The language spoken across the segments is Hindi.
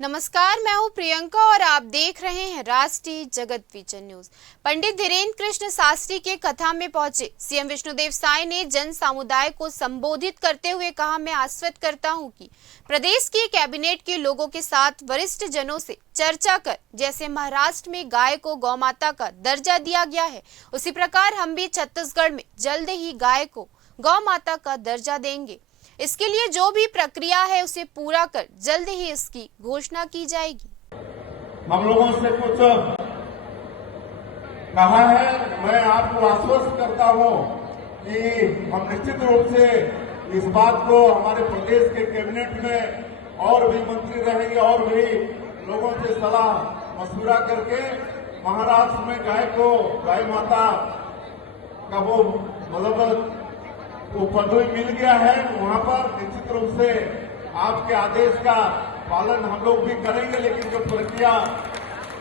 नमस्कार, मैं हूं प्रियंका और आप देख रहे हैं राष्ट्रीय जगत विजन न्यूज। पंडित धीरेन्द्र कृष्ण शास्त्री के कथा में पहुंचे सीएम विष्णुदेव साय ने जन समुदाय को संबोधित करते हुए कहा, मैं आश्वस्त करता हूं कि प्रदेश के कैबिनेट के लोगों के साथ वरिष्ठ जनों से चर्चा कर जैसे महाराष्ट्र में गाय को गौ माता का दर्जा दिया गया है, उसी प्रकार हम भी छत्तीसगढ़ में जल्द ही गाय को गौ माता का दर्जा देंगे। इसके लिए जो भी प्रक्रिया है उसे पूरा कर जल्द ही इसकी घोषणा की जाएगी। हम लोगों से कुछ कहा है, मैं आपको आश्वस्त करता हूं कि हम निश्चित रूप से इस बात को हमारे प्रदेश के कैबिनेट में और भी मंत्री रहेंगे और भी लोगों से सलाह मशवरा करके महाराष्ट्र में गाय माता का वो मतलब वो पदवी मिल गया है, वहां पर निश्चित रूप से आपके आदेश का पालन हम लोग भी करेंगे, लेकिन जो प्रक्रिया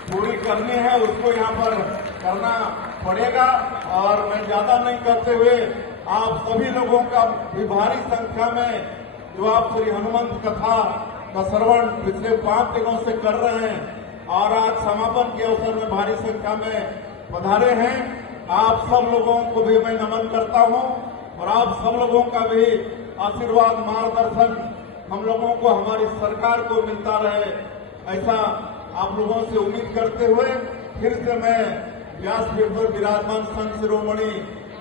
पूरी करनी है उसको यहाँ पर करना पड़ेगा। और मैं ज्यादा नहीं करते हुए आप सभी लोगों का भी भारी संख्या में जो आप श्री हनुमंत कथा का श्रवण पिछले 5 दिनों से कर रहे हैं और आज समापन के अवसर में भारी संख्या में पधारे हैं, आप सब लोगों को भी मैं नमन करता हूँ और आप सब लोगों का भी आशीर्वाद मार्गदर्शन हम लोगों को हमारी सरकार को मिलता रहे, ऐसा आप लोगों से उम्मीद करते हुए फिर से मैं व्यासपीठ पर विराजमान संत शिरोमणि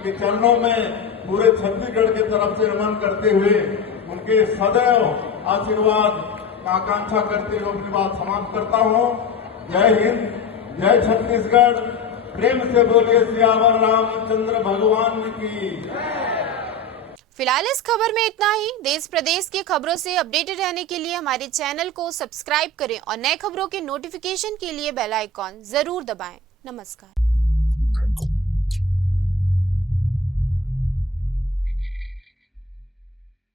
के चरणों में पूरे छत्तीसगढ़ की तरफ से नमन करते हुए उनके सदैव आशीर्वाद का आकांक्षा करते हुए अपनी बात समाप्त करता हूँ। जय हिंद, जय छत्तीसगढ़। प्रेम से बोलिए सियावर रामचंद्र भगवान की। फिलहाल इस खबर में इतना ही। देश प्रदेश की खबरों से अपडेटेड रहने के लिए हमारे चैनल को सब्सक्राइब करें और नए खबरों के नोटिफिकेशन के लिए बेल आइकॉन जरूर दबाएं। नमस्कार।